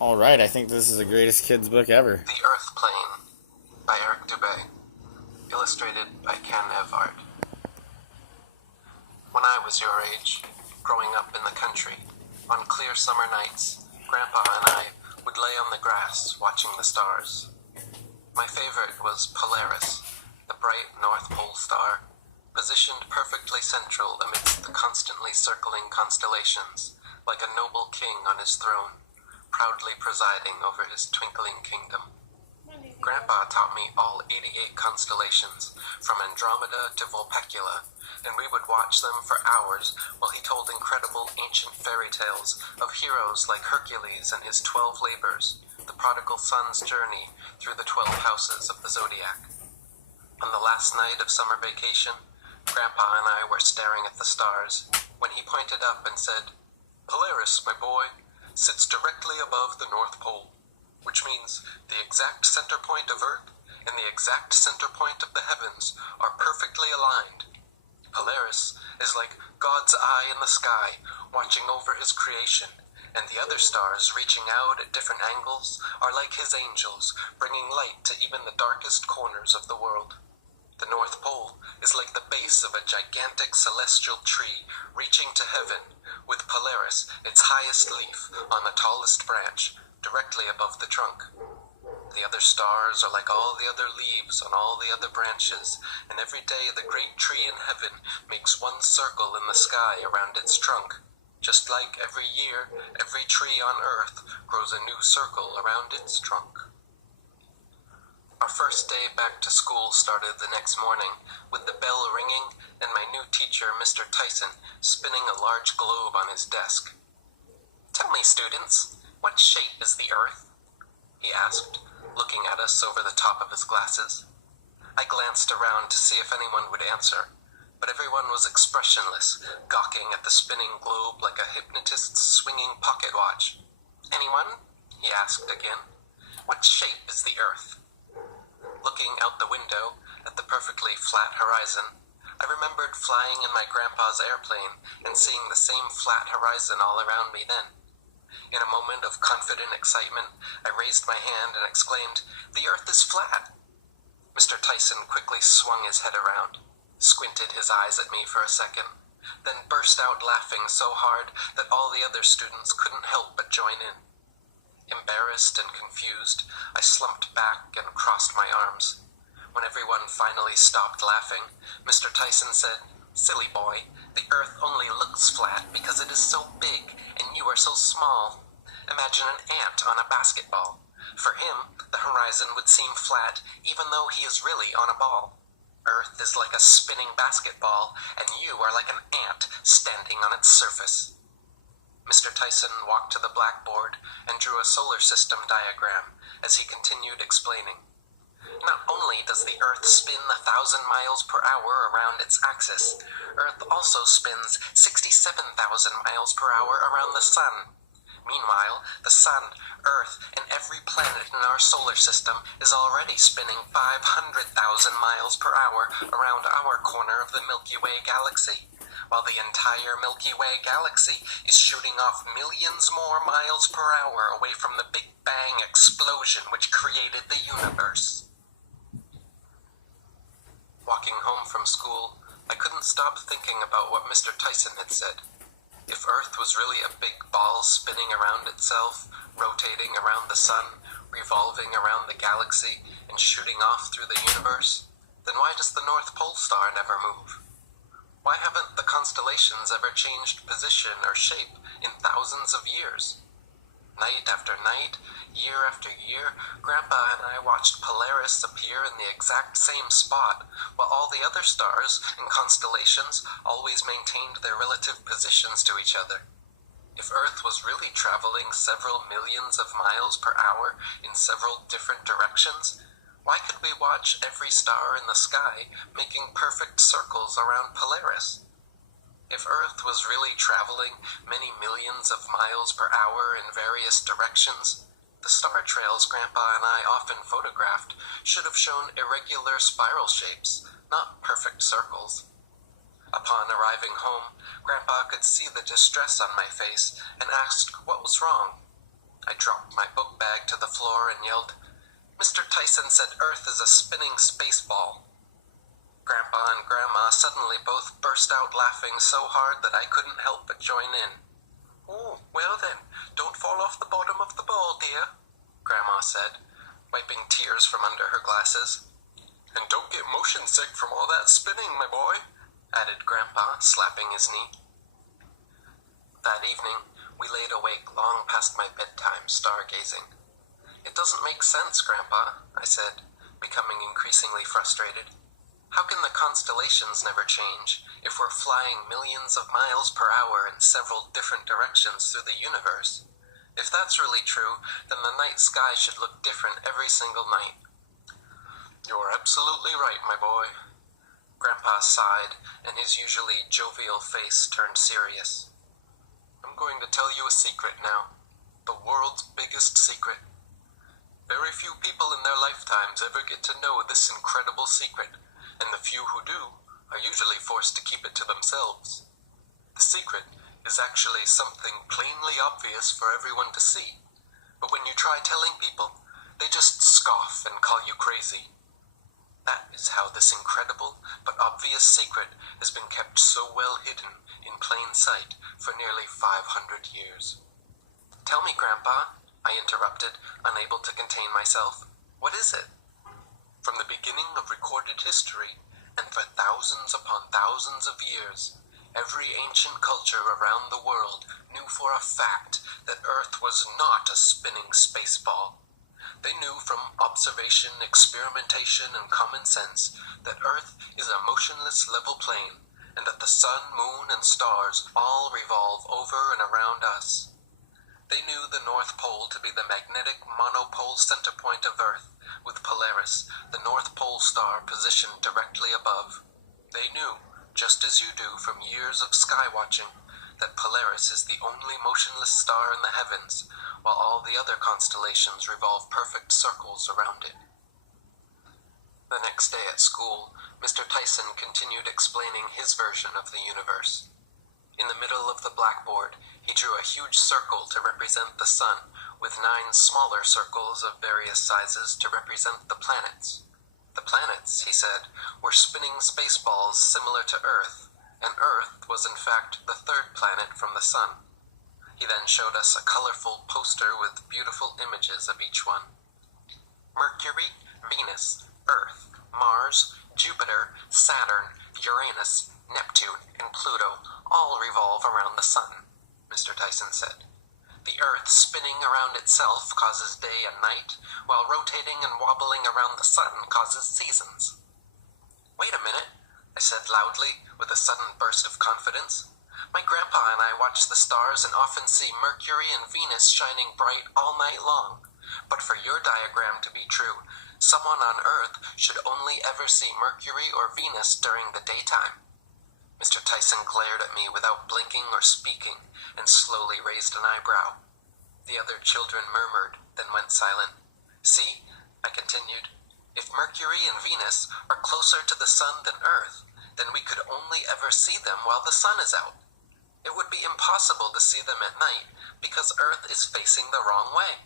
All right, I think this is the greatest kids book ever. The Earth Plane by Eric Dubay, illustrated by Ken Evard. When I was your age, growing up in the country, on clear summer nights, Grandpa and I would lay on the grass watching the stars. My favorite was Polaris, the bright North Pole star, positioned perfectly central amidst the constantly circling constellations, like a noble king on his throne, proudly presiding over his twinkling kingdom. Grandpa taught me all 88 constellations, from Andromeda to Vulpecula, and we would watch them for hours while he told incredible ancient fairy tales of heroes like Hercules and his 12 labors, the prodigal son's journey through the 12 houses of the zodiac. On the last night of summer vacation, Grandpa and I were staring at the stars when he pointed up and said, "Polaris, my boy, sits directly above the North Pole, which means the exact center point of Earth and the exact center point of the heavens are perfectly aligned. Polaris is like God's eye in the sky, watching over his creation, and the other stars reaching out at different angles are like his angels, bringing light to even the darkest corners of the world. The North Pole is like the base of a gigantic celestial tree reaching to heaven, with Polaris, its highest leaf, on the tallest branch, directly above the trunk. The other stars are like all the other leaves on all the other branches, and every day the great tree in heaven makes one circle in the sky around its trunk. Just like every year, every tree on Earth grows a new circle around its trunk." Our first day back to school started the next morning, with the bell ringing and my new teacher, Mr. Tyson, spinning a large globe on his desk. "Tell me, students, what shape is the Earth?" he asked, looking at us over the top of his glasses. I glanced around to see if anyone would answer, but everyone was expressionless, gawking at the spinning globe like a hypnotist's swinging pocket watch. "Anyone?" he asked again. "What shape is the Earth?" Looking out the window at the perfectly flat horizon, I remembered flying in my grandpa's airplane and seeing the same flat horizon all around me then. In a moment of confident excitement, I raised my hand and exclaimed, "The Earth is flat!" Mr. Tyson quickly swung his head around, squinted his eyes at me for a second, then burst out laughing so hard that all the other students couldn't help but join in. Embarrassed and confused, I slumped back and crossed my arms. When everyone finally stopped laughing, Mr. Tyson said, "Silly boy, the Earth only looks flat because it is so big and you are so small. Imagine an ant on a basketball. For him, the horizon would seem flat even though he is really on a ball. Earth is like a spinning basketball and you are like an ant standing on its surface." Mr. Tyson walked to the blackboard and drew a solar system diagram as he continued explaining. "Not only does the Earth spin 1,000 miles per hour around its axis, Earth also spins 67,000 miles per hour around the Sun. Meanwhile, the Sun, Earth, and every planet in our solar system is already spinning 500,000 miles per hour around our corner of the Milky Way galaxy, while the entire Milky Way galaxy is shooting off millions more miles per hour away from the Big Bang explosion which created the universe." Walking home from school, I couldn't stop thinking about what Mr. Tyson had said. If Earth was really a big ball spinning around itself, rotating around the Sun, revolving around the galaxy, and shooting off through the universe, then why does the North Pole star never move? Why haven't the constellations ever changed position or shape in thousands of years? Night after night, year after year, Grandpa and I watched Polaris appear in the exact same spot, while all the other stars and constellations always maintained their relative positions to each other. If Earth was really traveling several millions of miles per hour in several different directions, why could we watch every star in the sky making perfect circles around Polaris? If Earth was really traveling many millions of miles per hour in various directions, the star trails Grandpa and I often photographed should have shown irregular spiral shapes, not perfect circles. Upon arriving home, Grandpa could see the distress on my face and asked what was wrong. I dropped my book bag to the floor and yelled, "Mr. Tyson said Earth is a spinning space ball." Grandpa and Grandma suddenly both burst out laughing so hard that I couldn't help but join in. "Oh, well then, don't fall off the bottom of the ball, dear," Grandma said, wiping tears from under her glasses. "And don't get motion sick from all that spinning, my boy," added Grandpa, slapping his knee. That evening, we laid awake long past my bedtime, stargazing. "It doesn't make sense, Grandpa," I said, becoming increasingly frustrated. "How can the constellations never change if we're flying millions of miles per hour in several different directions through the universe? If that's really true, then the night sky should look different every single night." "You're absolutely right, my boy." Grandpa sighed, and his usually jovial face turned serious. "I'm going to tell you a secret now. The world's biggest secret. Very few people in their lifetimes ever get to know this incredible secret, and the few who do are usually forced to keep it to themselves. The secret is actually something plainly obvious for everyone to see, but when you try telling people, they just scoff and call you crazy. That is how this incredible but obvious secret has been kept so well hidden in plain sight for nearly 500 years. "Tell me, Grandpa," I interrupted, unable to contain myself. "What is it?" "From the beginning of recorded history, and for thousands upon thousands of years, every ancient culture around the world knew for a fact that Earth was not a spinning space ball. They knew from observation, experimentation, and common sense that Earth is a motionless level plane, and that the sun, moon, and stars all revolve over and around us. They knew the North Pole to be the magnetic monopole center point of Earth, with Polaris, the North Pole star, positioned directly above. They knew, just as you do from years of sky watching, that Polaris is the only motionless star in the heavens, while all the other constellations revolve perfect circles around it." The next day at school, Mr. Tyson continued explaining his version of the universe. In the middle of the blackboard, he drew a huge circle to represent the sun, with 9 smaller circles of various sizes to represent the planets. The planets, he said, were spinning space balls similar to Earth, and Earth was in fact the 3rd planet from the sun. He then showed us a colorful poster with beautiful images of each one. Mercury, Venus, Earth, Mars, Jupiter, Saturn, Uranus, Neptune, and Pluto all revolve around the sun, Mr. Tyson said. The Earth spinning around itself causes day and night, while rotating and wobbling around the sun causes seasons. "Wait a minute," I said loudly, with a sudden burst of confidence. "My grandpa and I watch the stars and often see Mercury and Venus shining bright all night long. But for your diagram to be true, someone on Earth should only ever see Mercury or Venus during the daytime." Mr. Tyson glared at me without blinking or speaking, and slowly raised an eyebrow. The other children murmured, then went silent. "See," I continued, "if Mercury and Venus are closer to the sun than Earth, then we could only ever see them while the sun is out. It would be impossible to see them at night because Earth is facing the wrong way."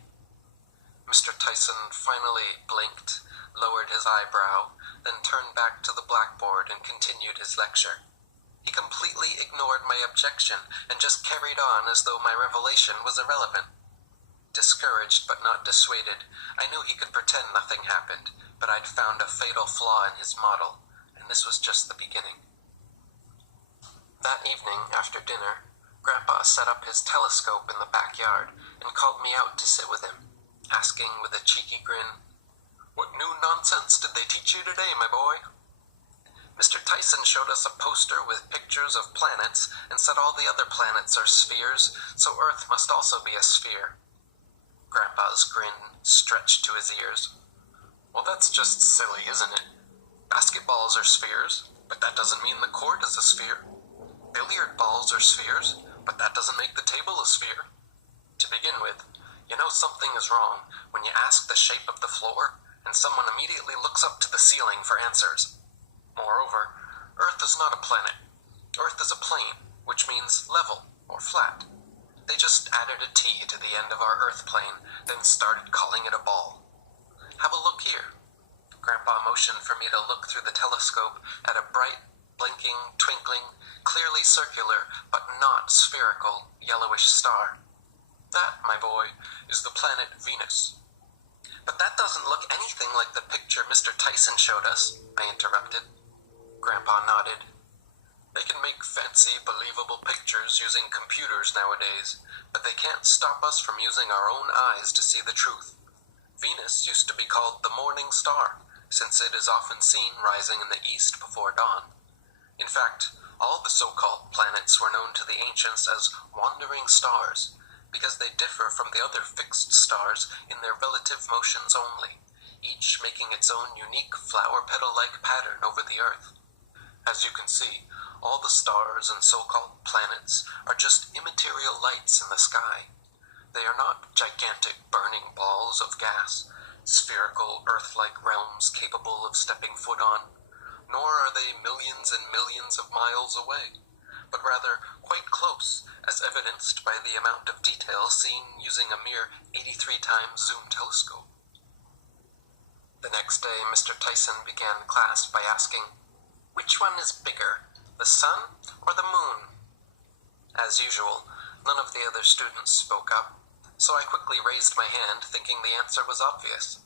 Mr. Tyson finally blinked, lowered his eyebrow, then turned back to the blackboard and continued his lecture. He completely ignored my objection and just carried on as though my revelation was irrelevant. Discouraged but not dissuaded, I knew he could pretend nothing happened, but I'd found a fatal flaw in his model, and this was just the beginning. That evening, after dinner, Grandpa set up his telescope in the backyard and called me out to sit with him, asking with a cheeky grin, "What new nonsense did they teach you today, my boy?" Mr. Tyson showed us a poster with pictures of planets and said all the other planets are spheres, so Earth must also be a sphere. Grandpa's grin stretched to his ears. "Well, that's just silly, isn't it? Basketballs are spheres, but that doesn't mean the court is a sphere. Billiard balls are spheres, but that doesn't make the table a sphere. To begin with, you know something is wrong when you ask the shape of the floor and someone immediately looks up to the ceiling for answers. Moreover, Earth is not a planet. Earth is a plane, which means level or flat. They just added a T to the end of our Earth plane, then started calling it a ball. Have a look here. Grandpa motioned for me to look through the telescope at a bright, blinking, twinkling, clearly circular, but not spherical, yellowish star. That, my boy, is the planet Venus. But that doesn't look anything like the picture Mr. Tyson showed us, I interrupted. Grandpa nodded. They can make fancy, believable pictures using computers nowadays, but they can't stop us from using our own eyes to see the truth. Venus used to be called the morning star, since it is often seen rising in the east before dawn. In fact, all the so-called planets were known to the ancients as wandering stars, because they differ from the other fixed stars in their relative motions only, each making its own unique flower petal-like pattern over the Earth. As you can see, all the stars and so-called planets are just immaterial lights in the sky. They are not gigantic burning balls of gas, spherical Earth-like realms capable of stepping foot on, nor are they millions and millions of miles away, but rather quite close, as evidenced by the amount of detail seen using a mere 83 times zoom telescope. The next day, Mr. Tyson began class by asking, "Which one is bigger, the sun or the moon?" As usual, none of the other students spoke up, so I quickly raised my hand, thinking the answer was obvious.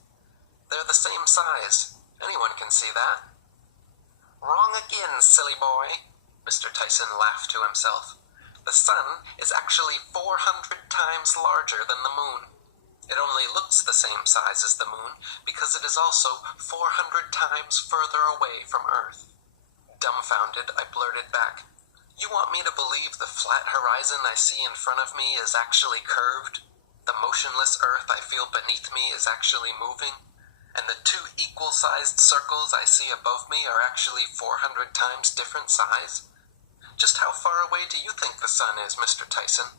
"They're the same size. Anyone can see that." "Wrong again, silly boy," Mr. Tyson laughed to himself. "The sun is actually 400 times larger than the moon. It only looks the same size as the moon because it is also 400 times further away from Earth." Dumbfounded, I blurted back, "You want me to believe the flat horizon I see in front of me is actually curved? The motionless Earth I feel beneath me is actually moving? And the two equal-sized circles I see above me are actually 400 times different size? Just how far away do you think the sun is, Mr. Tyson?"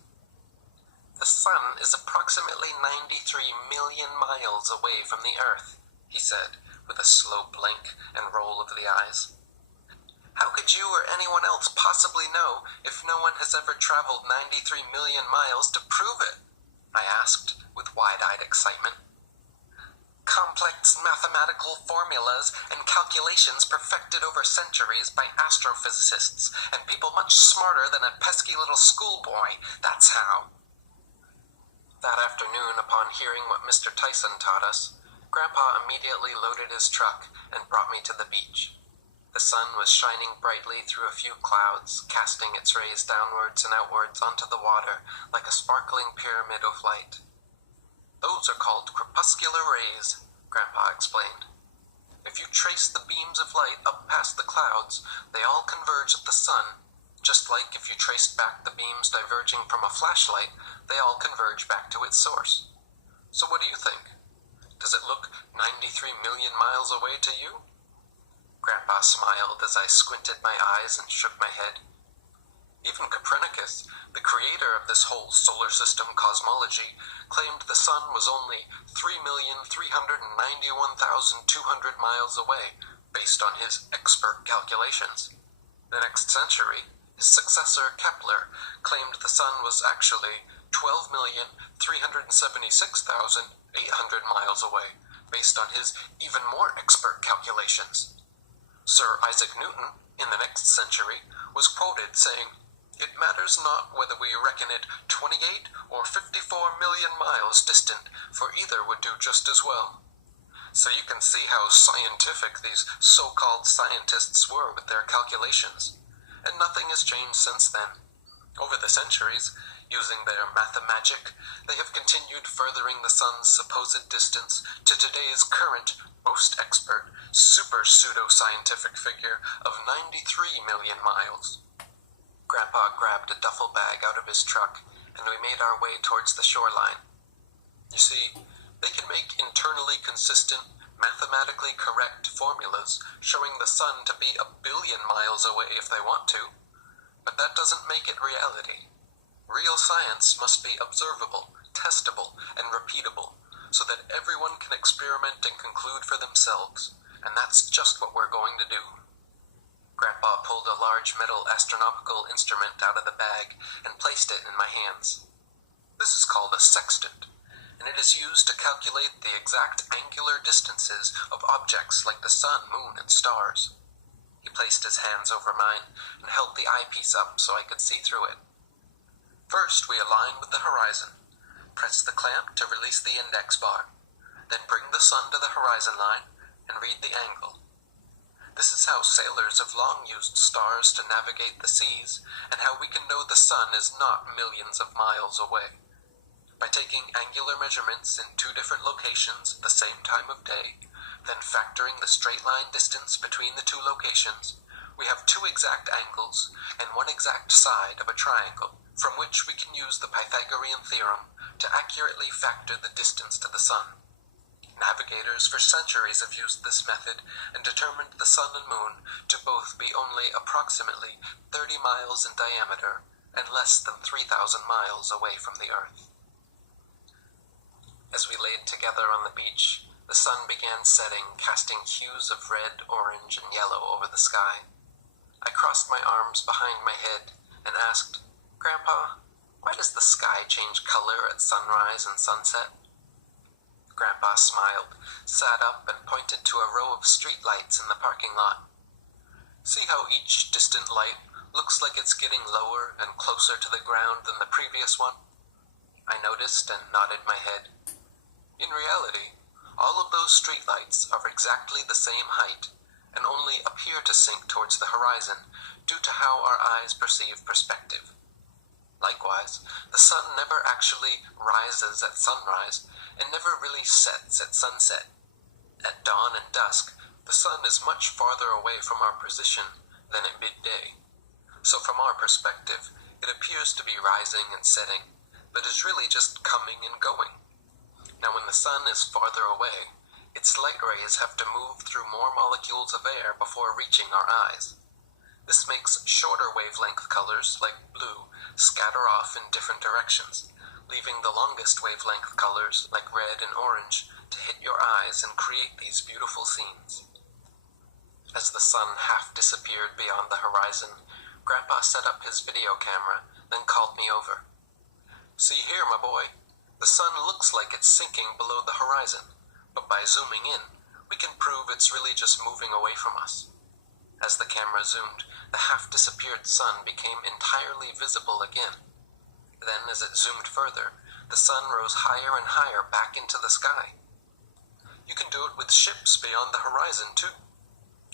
"The sun is approximately 93 million miles away from the Earth," he said, with a slow blink and roll of the eyes. "How could you or anyone else possibly know if no one has ever traveled 93 million miles to prove it?" I asked, with wide-eyed excitement. "Complex mathematical formulas and calculations perfected over centuries by astrophysicists and people much smarter than a pesky little schoolboy, that's how." That afternoon, upon hearing what Mr. Tyson taught us, Grandpa immediately loaded his truck and brought me to the beach. The sun was shining brightly through a few clouds, casting its rays downwards and outwards onto the water like a sparkling pyramid of light. "Those are called crepuscular rays," Grandpa explained. "If you trace the beams of light up past the clouds, they all converge at the sun, just like if you traced back the beams diverging from a flashlight, they all converge back to its source. So what do you think? Does it look 93 million miles away to you?" Grandpa smiled as I squinted my eyes and shook my head. Even Copernicus, the creator of this whole solar system cosmology, claimed the sun was only 3,391,200 miles away, based on his expert calculations. The next century, his successor Kepler claimed the sun was actually 12,376,800 miles away, based on his even more expert calculations. Sir Isaac Newton, in the next century, was quoted saying, "It matters not whether we reckon it 28 or 54 million miles distant, for either would do just as well." So you can see how scientific these so-called scientists were with their calculations. And nothing has changed since then. Over the centuries, using their mathemagic, they have continued furthering the sun's supposed distance to today's current, most expert, super pseudo-scientific figure of 93 million miles. Grandpa grabbed a duffel bag out of his truck, and we made our way towards the shoreline. You see, they can make internally consistent, mathematically correct formulas showing the sun to be 1 billion miles away if they want to, but that doesn't make it reality. Real science must be observable, testable, and repeatable, so that everyone can experiment and conclude for themselves, and that's just what we're going to do. Grandpa pulled a large metal astronomical instrument out of the bag and placed it in my hands. This is called a sextant, and it is used to calculate the exact angular distances of objects like the sun, moon, and stars. He placed his hands over mine and held the eyepiece up so I could see through it. First, we align with the horizon, press the clamp to release the index bar, then bring the sun to the horizon line and read the angle. This is how sailors have long used stars to navigate the seas, and how we can know the sun is not millions of miles away. By taking angular measurements in two different locations at the same time of day, then factoring the straight line distance between the two locations, we have two exact angles and one exact side of a triangle, from which we can use the Pythagorean theorem to accurately factor the distance to the sun. Navigators for centuries have used this method and determined the sun and moon to both be only approximately 30 miles in diameter and less than 3,000 miles away from the Earth. As we laid together on the beach, the sun began setting, casting hues of red, orange, and yellow over the sky. I crossed my arms behind my head and asked, "Grandpa, why does the sky change color at sunrise and sunset?" Grandpa smiled, sat up, and pointed to a row of street lights in the parking lot. "See how each distant light looks like it's getting lower and closer to the ground than the previous one?" I noticed and nodded my head. In reality, all of those streetlights are exactly the same height and only appear to sink towards the horizon due to how our eyes perceive perspective. Likewise, the sun never actually rises at sunrise and never really sets at sunset. At dawn and dusk, the sun is much farther away from our position than at midday. So from our perspective, it appears to be rising and setting, but is really just coming and going. Now when the sun is farther away, its light rays have to move through more molecules of air before reaching our eyes. This makes shorter wavelength colors, like blue, scatter off in different directions, leaving the longest wavelength colors, like red and orange, to hit your eyes and create these beautiful scenes. As the sun half disappeared beyond the horizon, Grandpa set up his video camera, then called me over. "See here, my boy, the sun looks like it's sinking below the horizon, but by zooming in, we can prove it's really just moving away from us." As the camera zoomed, the half-disappeared sun became entirely visible again. Then, as it zoomed further, the sun rose higher and higher back into the sky. "You can do it with ships beyond the horizon, too,"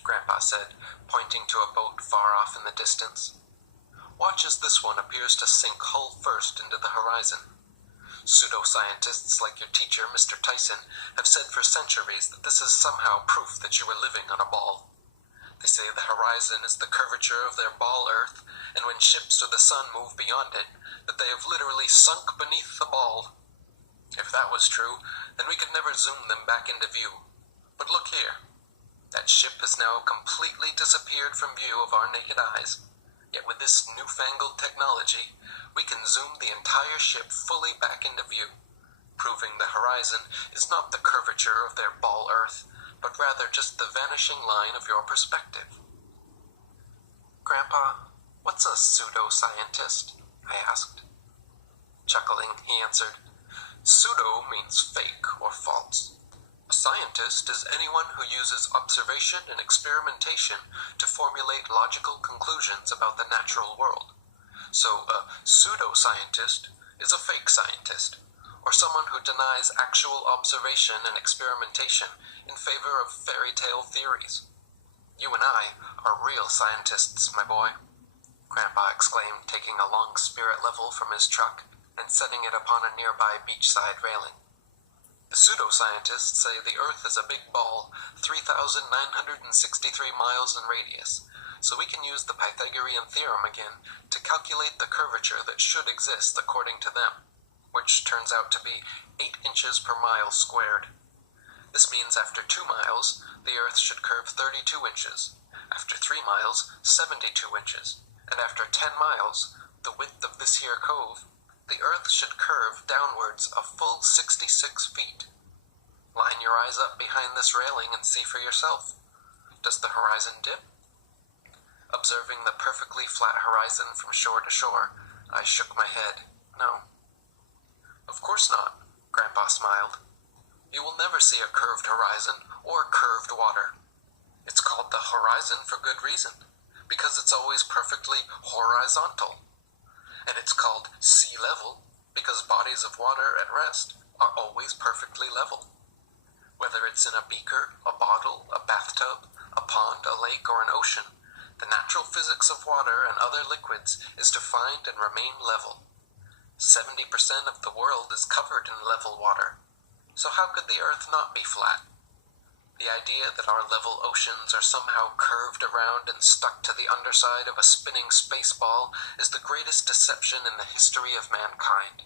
Grandpa said, pointing to a boat far off in the distance. "Watch as this one appears to sink hull first into the horizon. Pseudoscientists like your teacher, Mr. Tyson, have said for centuries that this is somehow proof that you are living on a ball. They say the horizon is the curvature of their ball Earth, and when ships or the sun move beyond it, that they have literally sunk beneath the ball. If that was true, then we could never zoom them back into view. But look here. That ship has now completely disappeared from view of our naked eyes. Yet with this newfangled technology, we can zoom the entire ship fully back into view, proving the horizon is not the curvature of their ball Earth, but rather just the vanishing line of your perspective." "Grandpa, what's a pseudoscientist?" I asked. Chuckling, he answered, "Pseudo means fake or false. A scientist is anyone who uses observation and experimentation to formulate logical conclusions about the natural world. So a pseudoscientist is a fake scientist, or someone who denies actual observation and experimentation in favor of fairy tale theories. You and I are real scientists, my boy," Grandpa exclaimed, taking a long spirit level from his truck and setting it upon a nearby beachside railing. "The pseudoscientists say the Earth is a big ball, 3,963 miles in radius, so we can use the Pythagorean theorem again to calculate the curvature that should exist according to them, which turns out to be 8 inches per mile squared. This means after 2 miles, the Earth should curve 32 inches, after 3 miles, 72 inches, and after 10 miles, the width of this here cove, the Earth should curve downwards a full 66 feet. Line your eyes up behind this railing and see for yourself. Does the horizon dip?" Observing the perfectly flat horizon from shore to shore, I shook my head. No. Of course not, Grandpa smiled. You will never see a curved horizon or curved water. It's called the horizon for good reason, because it's always perfectly horizontal. And it's called sea level because bodies of water at rest are always perfectly level. Whether it's in a beaker, a bottle, a bathtub, a pond, a lake, or an ocean, the natural physics of water and other liquids is to find and remain level. 70% of the world is covered in level water. So how could the earth not be flat? The idea that our level oceans are somehow curved around and stuck to the underside of a spinning space ball is the greatest deception in the history of mankind.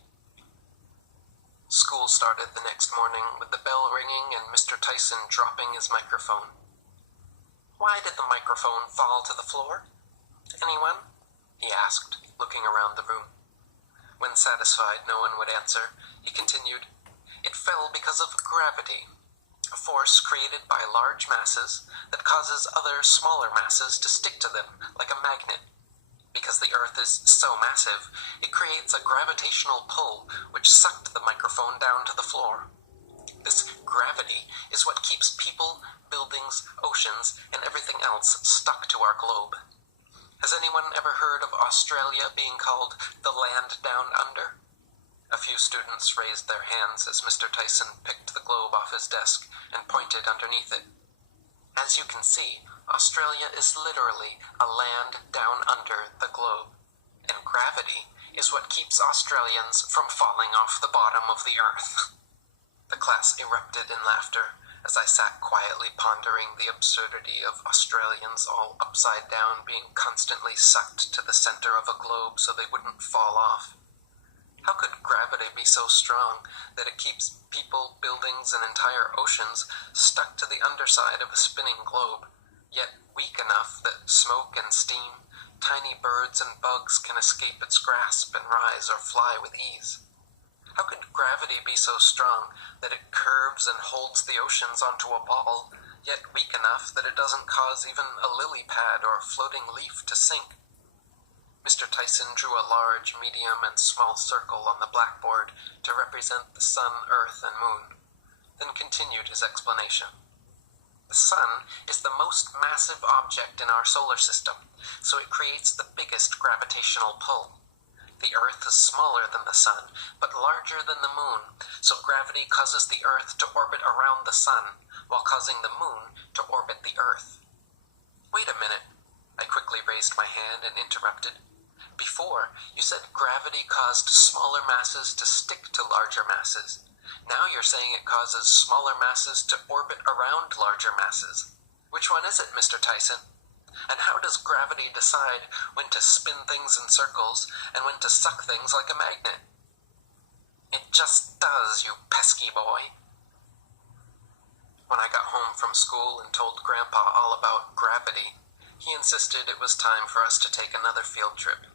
School started the next morning with the bell ringing and Mr. Tyson dropping his microphone. Why did the microphone fall to the floor? Anyone? He asked, looking around the room. When satisfied no one would answer, he continued, It fell because of gravity, a force created by large masses that causes other smaller masses to stick to them like a magnet. Because the Earth is so massive, it creates a gravitational pull which sucked the microphone down to the floor. This gravity is what keeps people, buildings, oceans, and everything else stuck to our globe. Has anyone ever heard of Australia being called the land down under? A few students raised their hands as Mr. Tyson picked the globe off his desk and pointed underneath it. As you can see, Australia is literally a land down under the globe, and gravity is what keeps Australians from falling off the bottom of the earth. The class erupted in laughter as I sat quietly pondering the absurdity of Australians all upside down being constantly sucked to the center of a globe so they wouldn't fall off. How could gravity be so strong that it keeps people, buildings, and entire oceans stuck to the underside of a spinning globe, yet weak enough that smoke and steam, tiny birds and bugs can escape its grasp and rise or fly with ease? How could gravity be so strong that it curves and holds the oceans onto a ball, yet weak enough that it doesn't cause even a lily pad or floating leaf to sink? Mr. Tyson drew a large, medium, and small circle on the blackboard to represent the sun, earth, and moon, then continued his explanation. The sun is the most massive object in our solar system, so it creates the biggest gravitational pull. The earth is smaller than the sun, but larger than the moon, so gravity causes the earth to orbit around the sun, while causing the moon to orbit the earth. Wait a minute, I quickly raised my hand and interrupted. Before, you said gravity caused smaller masses to stick to larger masses. Now you're saying it causes smaller masses to orbit around larger masses. Which one is it, Mr. Tyson? And how does gravity decide when to spin things in circles and when to suck things like a magnet? It just does, you pesky boy. When I got home from school and told Grandpa all about gravity, he insisted it was time for us to take another field trip.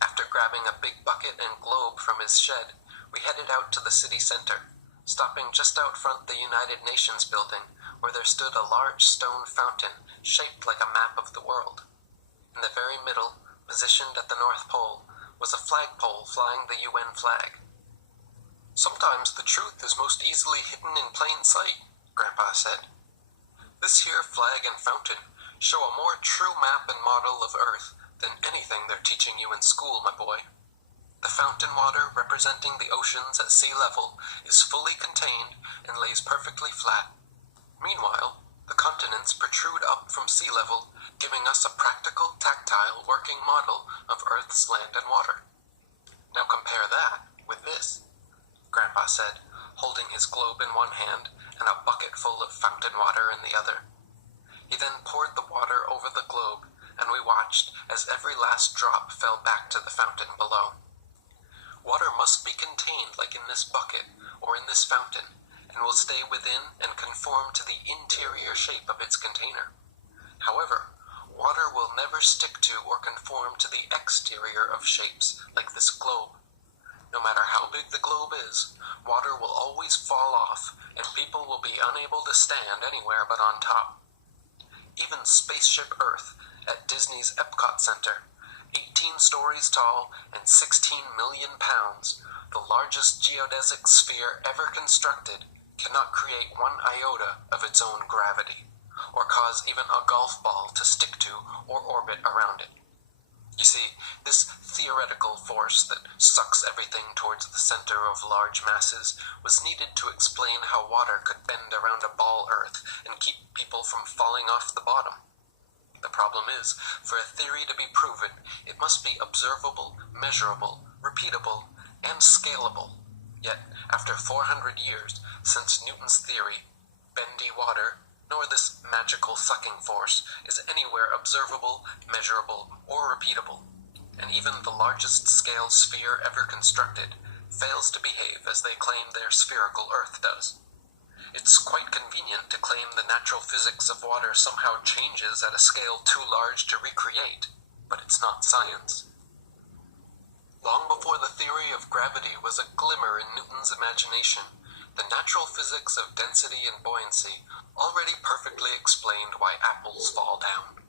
After grabbing a big bucket and globe from his shed, we headed out to the city center, stopping just out front the United Nations building, where there stood a large stone fountain shaped like a map of the world. In the very middle, positioned at the North Pole, was a flagpole flying the UN flag. Sometimes the truth is most easily hidden in plain sight, Grandpa said. This here flag and fountain show a more true map and model of Earth than anything they're teaching you in school, my boy. The fountain water representing the oceans at sea level is fully contained and lays perfectly flat. Meanwhile, the continents protrude up from sea level, giving us a practical, tactile, working model of Earth's land and water. Now compare that with this, Grandpa said, holding his globe in one hand and a bucket full of fountain water in the other. He then poured the water over the globe, and we watched as every last drop fell back to the fountain below. Water must be contained like in this bucket or in this fountain, and will stay within and conform to the interior shape of its container. However, water will never stick to or conform to the exterior of shapes like this globe. No matter how big the globe is, water will always fall off, and people will be unable to stand anywhere but on top. Even Spaceship Earth at Disney's Epcot Center, 18 stories tall and 16 million pounds, the largest geodesic sphere ever constructed cannot create 1 iota of its own gravity, or cause even a golf ball to stick to or orbit around it. You see, this theoretical force that sucks everything towards the center of large masses was needed to explain how water could bend around a ball Earth and keep people from falling off the bottom. The problem is, for a theory to be proven, it must be observable, measurable, repeatable, and scalable. Yet, after 400 years since Newton's theory, bendy water, nor this magical sucking force, is anywhere observable, measurable, or repeatable, and even the largest scale sphere ever constructed fails to behave as they claim their spherical Earth does. It's quite convenient to claim the natural physics of water somehow changes at a scale too large to recreate, but it's not science. Long before the theory of gravity was a glimmer in Newton's imagination, the natural physics of density and buoyancy already perfectly explained why apples fall down.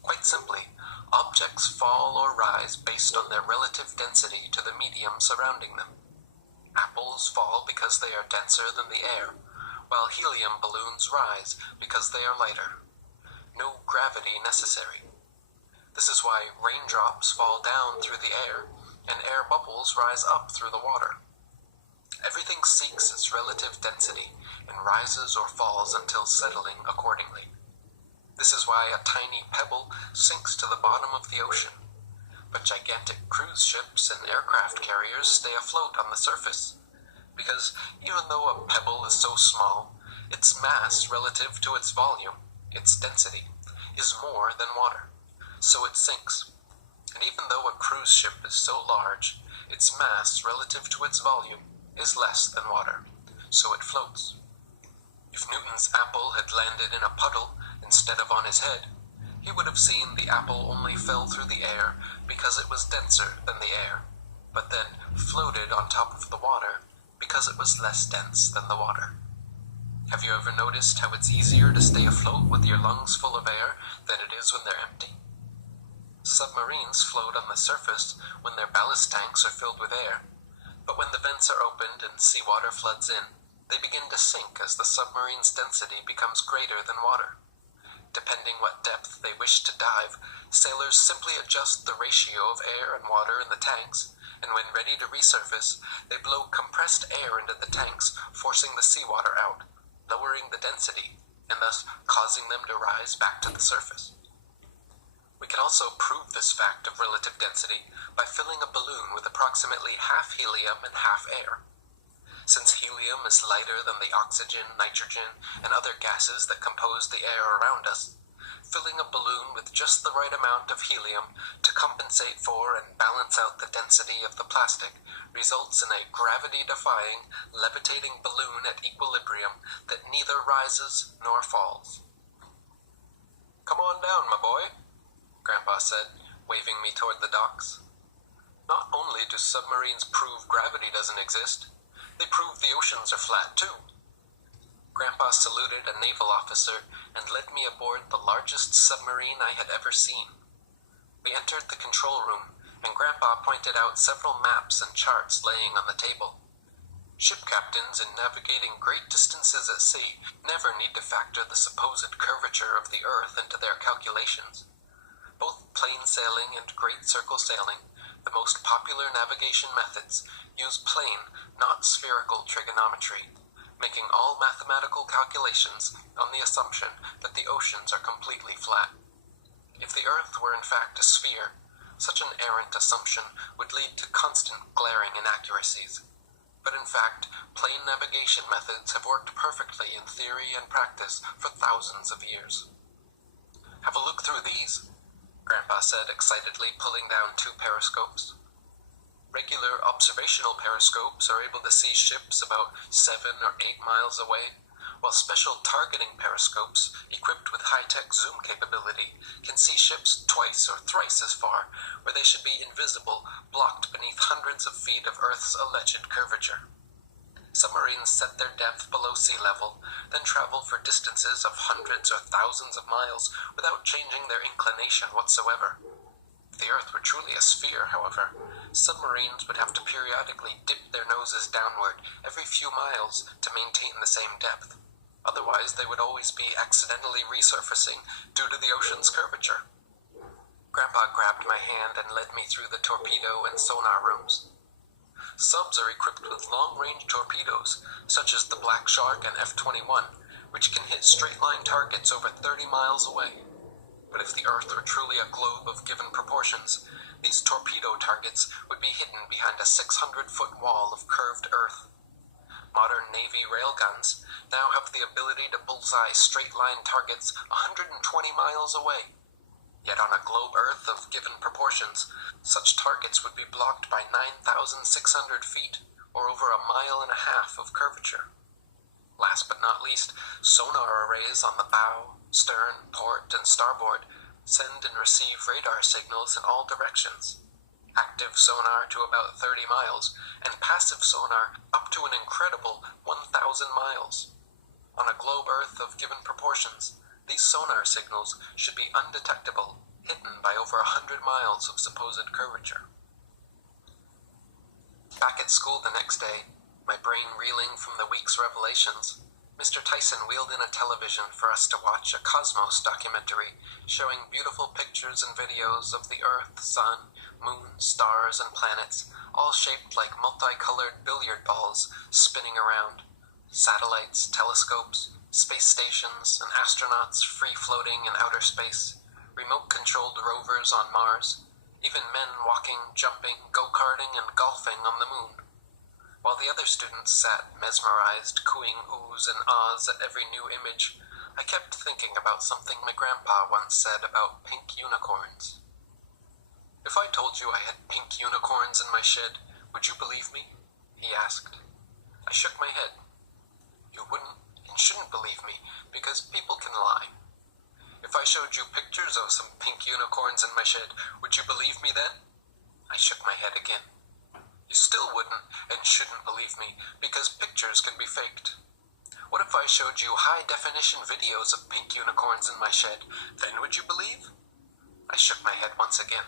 Quite simply, objects fall or rise based on their relative density to the medium surrounding them. Apples fall because they are denser than the air, while helium balloons rise because they are lighter. No gravity necessary. This is why raindrops fall down through the air, and air bubbles rise up through the water. Everything seeks its relative density and rises or falls until settling accordingly. This is why a tiny pebble sinks to the bottom of the ocean, but gigantic cruise ships and aircraft carriers stay afloat on the surface, because even though a pebble is so small, its mass relative to its volume, its density, is more than water, so it sinks. And even though a cruise ship is so large, its mass relative to its volume is less than water, so it floats. If Newton's apple had landed in a puddle instead of on his head, he would have seen the apple only fell through the air because it was denser than the air, but then floated on top of the water because it was less dense than the water. Have you ever noticed how it's easier to stay afloat with your lungs full of air than it is when they're empty? Submarines float on the surface when their ballast tanks are filled with air, but when the vents are opened and seawater floods in, they begin to sink as the submarine's density becomes greater than water. Depending what depth they wish to dive, sailors simply adjust the ratio of air and water in the tanks, and when ready to resurface, they blow compressed air into the tanks, forcing the seawater out, lowering the density, and thus causing them to rise back to the surface. We can also prove this fact of relative density by filling a balloon with approximately half helium and half air. Since helium is lighter than the oxygen, nitrogen, and other gases that compose the air around us, filling a balloon with just the right amount of helium to compensate for and balance out the density of the plastic results in a gravity-defying, levitating balloon at equilibrium that neither rises nor falls. "Come on down, my boy," Grandpa said, waving me toward the docks. Not only do submarines prove gravity doesn't exist, they prove the oceans are flat too. Grandpa saluted a naval officer and led me aboard the largest submarine I had ever seen. We entered the control room, and Grandpa pointed out several maps and charts laying on the table. Ship captains in navigating great distances at sea never need to factor the supposed curvature of the Earth into their calculations. Both plain sailing and great circle sailing, the most popular navigation methods, use plane, not spherical trigonometry, making all mathematical calculations on the assumption that the oceans are completely flat. If the Earth were in fact a sphere, such an errant assumption would lead to constant glaring inaccuracies. But in fact, plane navigation methods have worked perfectly in theory and practice for thousands of years. "Have a look through these," Grandpa said excitedly, pulling down 2 periscopes. Regular observational periscopes are able to see ships about 7 or 8 miles away, while special targeting periscopes, equipped with high-tech zoom capability, can see ships twice or thrice as far, where they should be invisible, blocked beneath hundreds of feet of Earth's alleged curvature. Submarines set their depth below sea level, then travel for distances of hundreds or thousands of miles without changing their inclination whatsoever. If the Earth were truly a sphere, however, submarines would have to periodically dip their noses downward every few miles to maintain the same depth. Otherwise, they would always be accidentally resurfacing due to the ocean's curvature. Grandpa grabbed my hand and led me through the torpedo and sonar rooms. Subs are equipped with long-range torpedoes, such as the Black Shark and F-21, which can hit straight-line targets over 30 miles away. But if the Earth were truly a globe of given proportions, these torpedo targets would be hidden behind a 600-foot wall of curved Earth. Modern Navy railguns now have the ability to bullseye straight-line targets 120 miles away. Yet on a globe Earth of given proportions, such targets would be blocked by 9,600 feet, or over 1.5 miles of curvature. Last but not least, sonar arrays on the bow, stern, port, and starboard send and receive radar signals in all directions. Active sonar to about 30 miles, and passive sonar up to an incredible 1,000 miles. On a globe Earth of given proportions, these sonar signals should be undetectable, hidden by over 100 miles of supposed curvature. Back at school the next day, my brain reeling from the week's revelations, Mr. Tyson wheeled in a television for us to watch a Cosmos documentary showing beautiful pictures and videos of the Earth, Sun, Moon, stars, and planets, all shaped like multicolored billiard balls spinning around. Satellites, telescopes, space stations, and astronauts free-floating in outer space, remote-controlled rovers on Mars, even men walking, jumping, go-karting, and golfing on the moon. While the other students sat mesmerized, cooing oohs and ahs at every new image, I kept thinking about something my grandpa once said about pink unicorns. "If I told you I had pink unicorns in my shed, would you believe me?" he asked. I shook my head. "You wouldn't and shouldn't believe me, because people can lie. If I showed you pictures of some pink unicorns in my shed, would you believe me then?" I shook my head again. "You still wouldn't and shouldn't believe me, because pictures can be faked. What if I showed you high-definition videos of pink unicorns in my shed? Then would you believe?" I shook my head once again.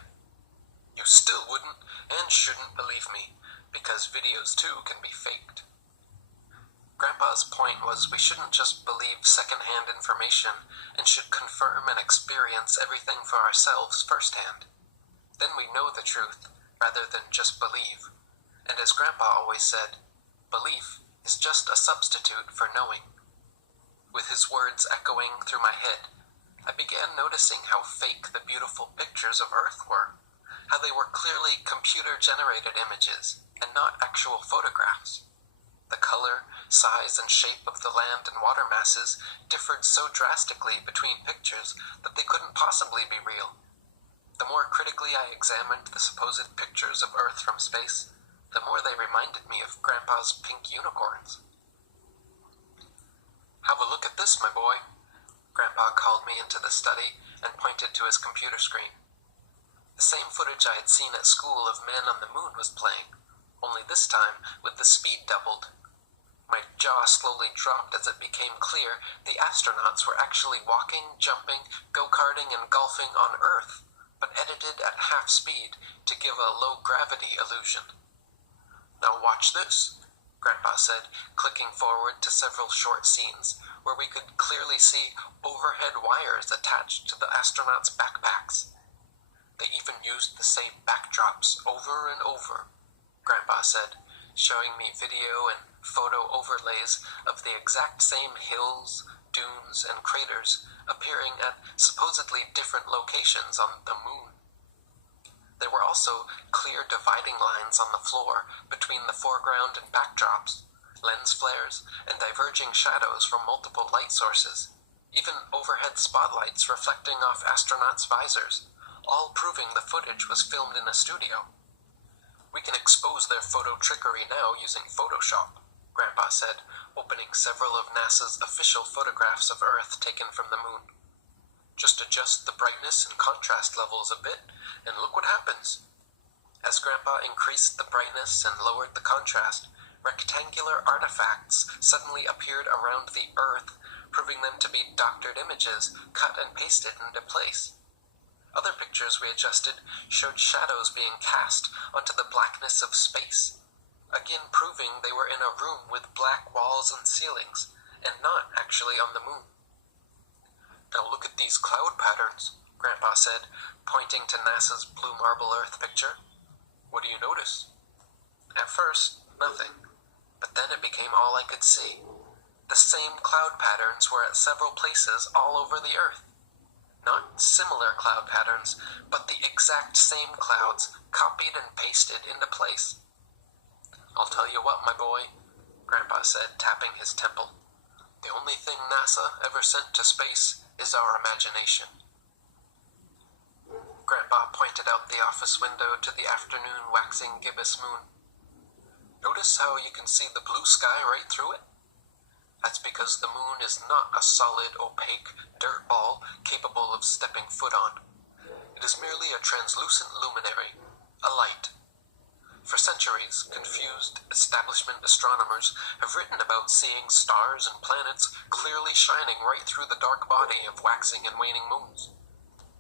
"You still wouldn't and shouldn't believe me, because videos too can be faked." Grandpa's point was we shouldn't just believe second-hand information and should confirm and experience everything for ourselves firsthand. Then we know the truth, rather than just believe. And as Grandpa always said, belief is just a substitute for knowing. With his words echoing through my head, I began noticing how fake the beautiful pictures of Earth were, how they were clearly computer-generated images and not actual photographs. The color, size, and shape of the land and water masses differed so drastically between pictures that they couldn't possibly be real. The more critically I examined the supposed pictures of Earth from space, the more they reminded me of Grandpa's pink unicorns. "Have a look at this, my boy." Grandpa called me into the study and pointed to his computer screen. The same footage I had seen at school of men on the moon was playing, only this time with the speed doubled. My jaw slowly dropped as it became clear the astronauts were actually walking, jumping, go-karting, and golfing on Earth, but edited at half speed to give a low-gravity illusion. "Now watch this," Grandpa said, clicking forward to several short scenes where we could clearly see overhead wires attached to the astronauts' backpacks. They even used the same backdrops over and over, Grandpa said, showing me video and photo overlays of the exact same hills, dunes, and craters appearing at supposedly different locations on the moon. There were also clear dividing lines on the floor between the foreground and backdrops, lens flares, and diverging shadows from multiple light sources, even overhead spotlights reflecting off astronauts' visors, all proving the footage was filmed in a studio. "We can expose their photo trickery now using Photoshop," Grandpa said, opening several of NASA's official photographs of Earth taken from the moon. "Just adjust the brightness and contrast levels a bit, and look what happens." As Grandpa increased the brightness and lowered the contrast, rectangular artifacts suddenly appeared around the Earth, proving them to be doctored images cut and pasted into place. Other pictures we adjusted showed shadows being cast onto the blackness of space, again proving they were in a room with black walls and ceilings, and not actually on the moon. "Now look at these cloud patterns," Grandpa said, pointing to NASA's blue marble Earth picture. "What do you notice?" At first, nothing, but then it became all I could see. The same cloud patterns were at several places all over the Earth. Not similar cloud patterns, but the exact same clouds copied and pasted into place. "I'll tell you what, my boy," Grandpa said, tapping his temple. "The only thing NASA ever sent to space is our imagination." Grandpa pointed out the office window to the afternoon waxing gibbous moon. "Notice how you can see the blue sky right through it? That's because the moon is not a solid, opaque dirt ball capable of stepping foot on. It is merely a translucent luminary, a light. For centuries, confused establishment astronomers have written about seeing stars and planets clearly shining right through the dark body of waxing and waning moons.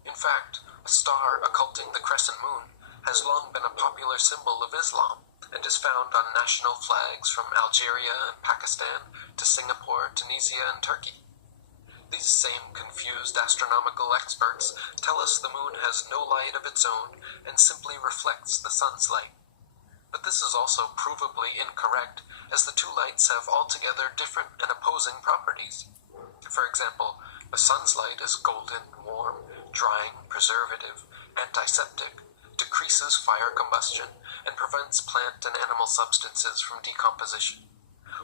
In fact, a star occulting the crescent moon has long been a popular symbol of Islam and is found on national flags from Algeria and Pakistan to Singapore, Tunisia, and Turkey. These same confused astronomical experts tell us the moon has no light of its own and simply reflects the sun's light. But this is also provably incorrect, as the two lights have altogether different and opposing properties. For example, the sun's light is golden, warm, drying, preservative, antiseptic, decreases fire combustion, and prevents plant and animal substances from decomposition,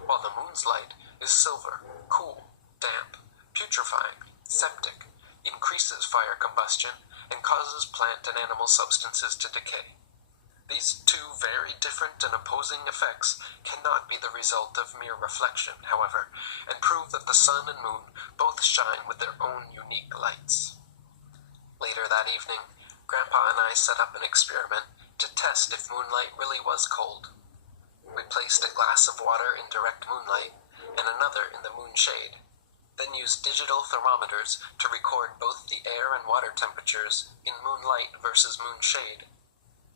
while the moon's light is silver, cool, damp, putrefying, septic, increases fire combustion, and causes plant and animal substances to decay. These two very different and opposing effects cannot be the result of mere reflection, however, and prove that the sun and moon both shine with their own unique lights. Later that evening, Grandpa and I set up an experiment to test if moonlight really was cold. We placed a glass of water in direct moonlight and another in the moon shade, then used digital thermometers to record both the air and water temperatures in moonlight versus moon shade.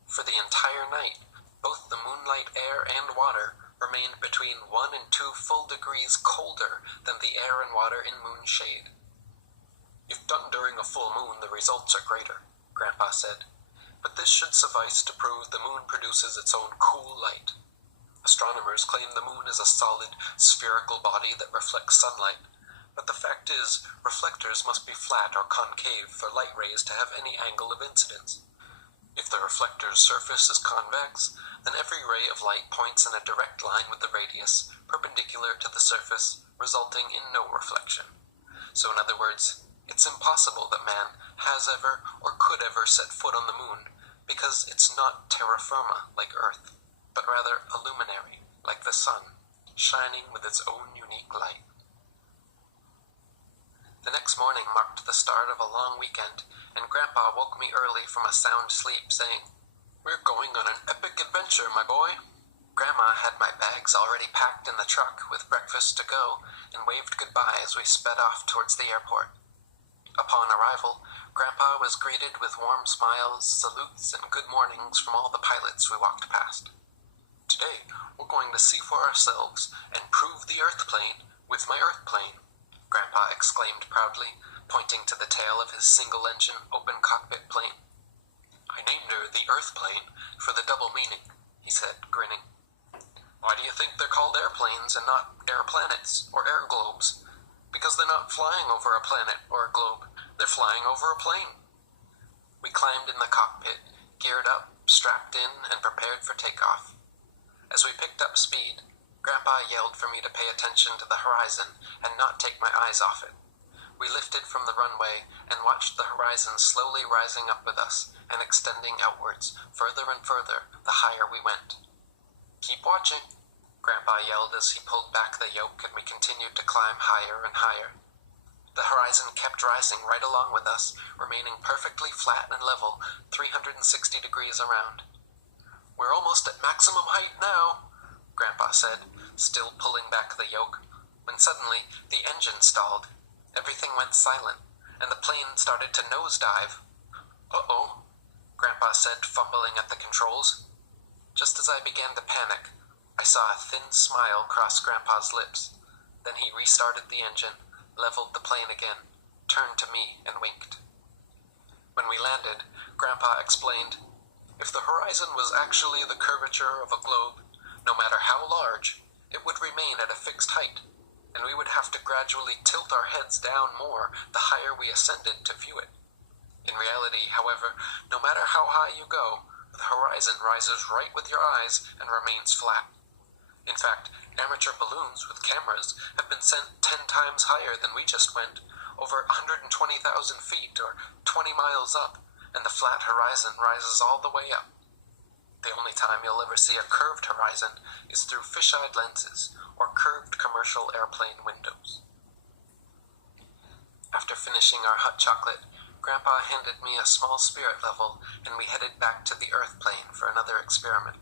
For the entire night, both the moonlight air and water remained between 1 and 2 full degrees colder than the air and water in moon shade. "If done during a full moon, the results are greater," Grandpa said. "But this should suffice to prove the moon produces its own cool light. Astronomers claim the moon is a solid, spherical body that reflects sunlight, but the fact is, reflectors must be flat or concave for light rays to have any angle of incidence. If the reflector's surface is convex, then every ray of light points in a direct line with the radius, perpendicular to the surface, resulting in no reflection. So in other words, it's impossible that man has ever or could ever set foot on the moon, because it's not terra firma like Earth, but rather a luminary, like the sun, shining with its own unique light." The next morning marked the start of a long weekend, and Grandpa woke me early from a sound sleep, saying, "We're going on an epic adventure, my boy." Grandma had my bags already packed in the truck with breakfast to go, and waved goodbye as we sped off towards the airport. Upon arrival, Grandpa was greeted with warm smiles, salutes, and good mornings from all the pilots we walked past. "Today, we're going to see for ourselves and prove the Earth plane with my Earth plane," Grandpa exclaimed proudly, pointing to the tail of his single-engine, open-cockpit plane. "I named her the Earth plane for the double meaning," he said, grinning. "Why do you think they're called airplanes and not air planets or air globes? Because they're not flying over a planet or a globe. They're flying over a plane." We climbed in the cockpit, geared up, strapped in, and prepared for takeoff. As we picked up speed, Grandpa yelled for me to pay attention to the horizon and not take my eyes off it. We lifted from the runway and watched the horizon slowly rising up with us and extending outwards, further and further, the higher we went. "Keep watching," Grandpa yelled as he pulled back the yoke and we continued to climb higher and higher. The horizon kept rising right along with us, remaining perfectly flat and level, 360 degrees around. "We're almost at maximum height now," Grandpa said, still pulling back the yoke, when suddenly the engine stalled. Everything went silent, and the plane started to nosedive. Uh-oh, Grandpa said, fumbling at the controls. Just as I began to panic, I saw a thin smile cross Grandpa's lips. Then he restarted the engine, leveled the plane again, turned to me, and winked. When we landed, Grandpa explained, "If the horizon was actually the curvature of a globe, no matter how large, it would remain at a fixed height, and we would have to gradually tilt our heads down more the higher we ascended to view it. In reality, however, no matter how high you go, the horizon rises right with your eyes and remains flat. In fact, amateur balloons with cameras have been sent 10 times higher than we just went, over 120,000 feet or 20 miles up, and the flat horizon rises all the way up. The only time you'll ever see a curved horizon is through fisheye lenses or curved commercial airplane windows." After finishing our hot chocolate, Grandpa handed me a small spirit level, and we headed back to the Earth plane for another experiment.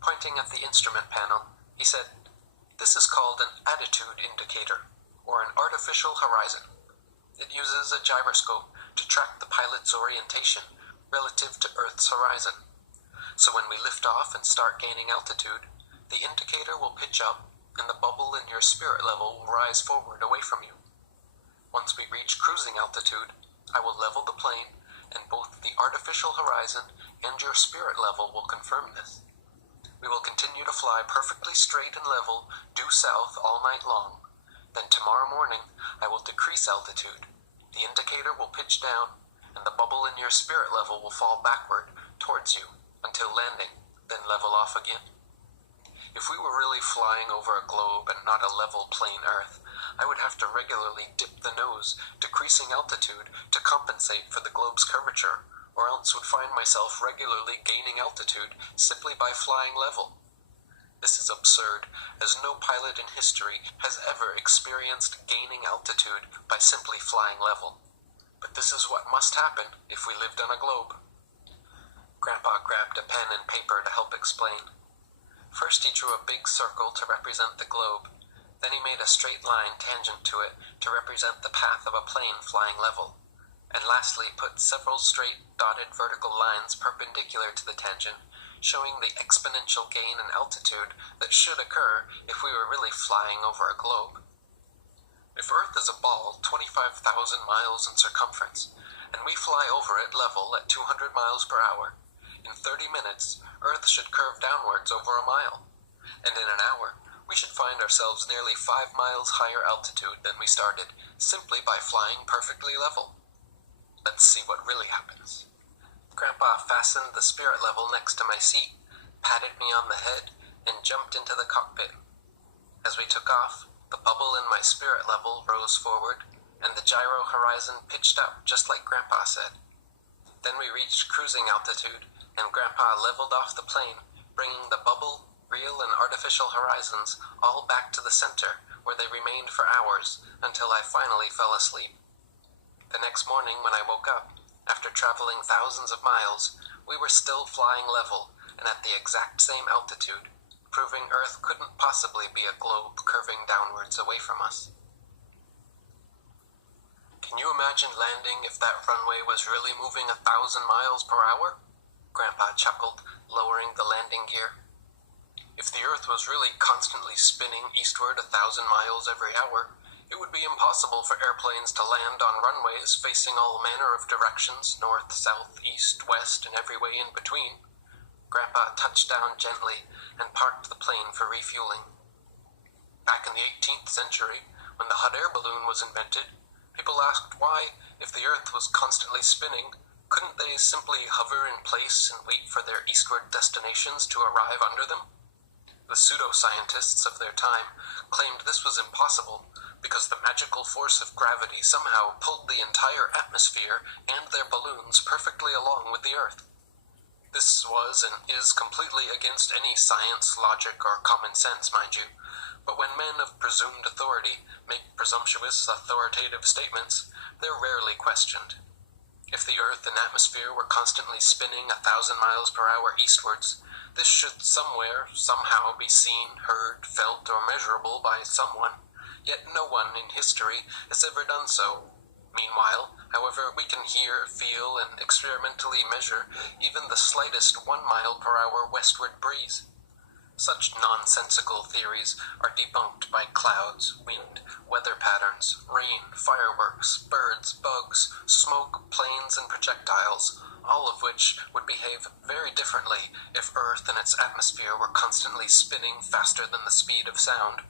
Pointing at the instrument panel, he said, "This is called an attitude indicator, or an artificial horizon. It uses a gyroscope to track the pilot's orientation relative to Earth's horizon. So when we lift off and start gaining altitude, the indicator will pitch up, and the bubble in your spirit level will rise forward away from you. Once we reach cruising altitude, I will level the plane, and both the artificial horizon and your spirit level will confirm this. We will continue to fly perfectly straight and level due south all night long. Then tomorrow morning, I will decrease altitude. The indicator will pitch down, and the bubble in your spirit level will fall backward towards you until landing, then level off again. If we were really flying over a globe and not a level plain Earth, I would have to regularly dip the nose, decreasing altitude to compensate for the globe's curvature, or else would find myself regularly gaining altitude simply by flying level. This is absurd, as no pilot in history has ever experienced gaining altitude by simply flying level. But this is what must happen if we lived on a globe." Grandpa grabbed a pen and paper to help explain. First he drew a big circle to represent the globe. Then he made a straight line tangent to it to represent the path of a plane flying level, and lastly put several straight dotted vertical lines perpendicular to the tangent, showing the exponential gain in altitude that should occur if we were really flying over a globe. If Earth is a ball 25,000 miles in circumference, and we fly over it level at 200 miles per hour, in 30 minutes, Earth should curve downwards over a mile, and in an hour, we should find ourselves nearly 5 miles higher altitude than we started, simply by flying perfectly level. Let's see what really happens. Grandpa fastened the spirit level next to my seat, patted me on the head, and jumped into the cockpit. As we took off, the bubble in my spirit level rose forward, and the gyro horizon pitched up just like Grandpa said. Then we reached cruising altitude, and Grandpa leveled off the plane, bringing the bubble, real and artificial horizons all back to the center, where they remained for hours until I finally fell asleep. The next morning when I woke up, after traveling thousands of miles, we were still flying level and at the exact same altitude, proving Earth couldn't possibly be a globe curving downwards away from us. Can you imagine landing if that runway was really moving 1,000 miles per hour? Grandpa chuckled, lowering the landing gear. If the Earth was really constantly spinning eastward 1,000 miles every hour, it would be impossible for airplanes to land on runways facing all manner of directions, north, south, east, west, and every way in between. Grandpa touched down gently and parked the plane for refueling. Back in the 18th century, when the hot air balloon was invented, people asked why, if the Earth was constantly spinning, couldn't they simply hover in place and wait for their eastward destinations to arrive under them? The pseudoscientists of their time claimed this was impossible because the magical force of gravity somehow pulled the entire atmosphere and their balloons perfectly along with the Earth. This was and is completely against any science, logic, or common sense, mind you, but when men of presumed authority make presumptuous, authoritative statements, they're rarely questioned. If the Earth and atmosphere were constantly spinning 1,000 miles per hour eastwards, this should somewhere, somehow be seen, heard, felt, or measurable by someone, yet no one in history has ever done so. Meanwhile, however, we can hear, feel, and experimentally measure even the slightest 1 mile per hour westward breeze. Such nonsensical theories are debunked by clouds, wind, weather patterns, rain, fireworks, birds, bugs, smoke, planes, and projectiles, all of which would behave very differently if Earth and its atmosphere were constantly spinning faster than the speed of sound.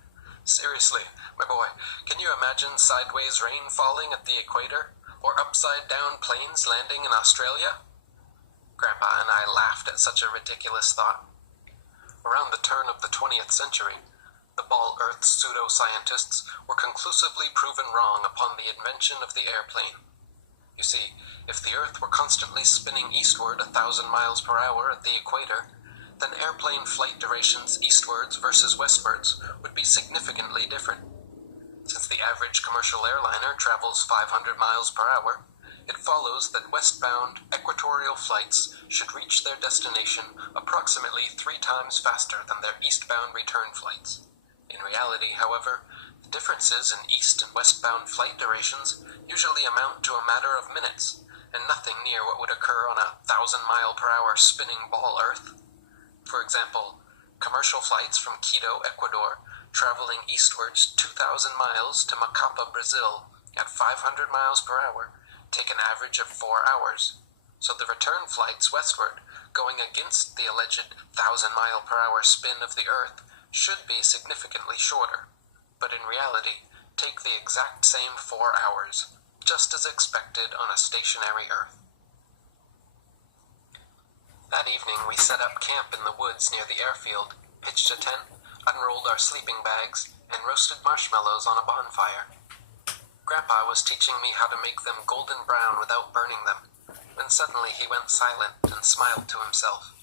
Seriously, my boy, can you imagine sideways rain falling at the equator? Or upside-down planes landing in Australia? Grandpa and I laughed at such a ridiculous thought. Around the turn of the 20th century, the Ball Earth pseudoscientists were conclusively proven wrong upon the invention of the airplane. You see, if the Earth were constantly spinning eastward 1,000 miles per hour at the equator, then airplane flight durations eastwards versus westwards would be significantly different. Since the average commercial airliner travels 500 miles per hour, it follows that westbound equatorial flights should reach their destination approximately 3 times faster than their eastbound return flights. In reality, however, the differences in east and westbound flight durations usually amount to a matter of minutes, and nothing near what would occur on a 1,000-mile-per-hour spinning ball Earth. For example, commercial flights from Quito, Ecuador, traveling eastwards 2,000 miles to Macapa, Brazil, at 500 miles per hour, take an average of 4 hours. So the return flights westward, going against the alleged 1,000-mile-per-hour spin of the Earth, should be significantly shorter, but in reality, take the exact same 4 hours, just as expected on a stationary Earth. That evening we set up camp in the woods near the airfield, pitched a tent, unrolled our sleeping bags, and roasted marshmallows on a bonfire. Grandpa was teaching me how to make them golden brown without burning them, when suddenly he went silent and smiled to himself.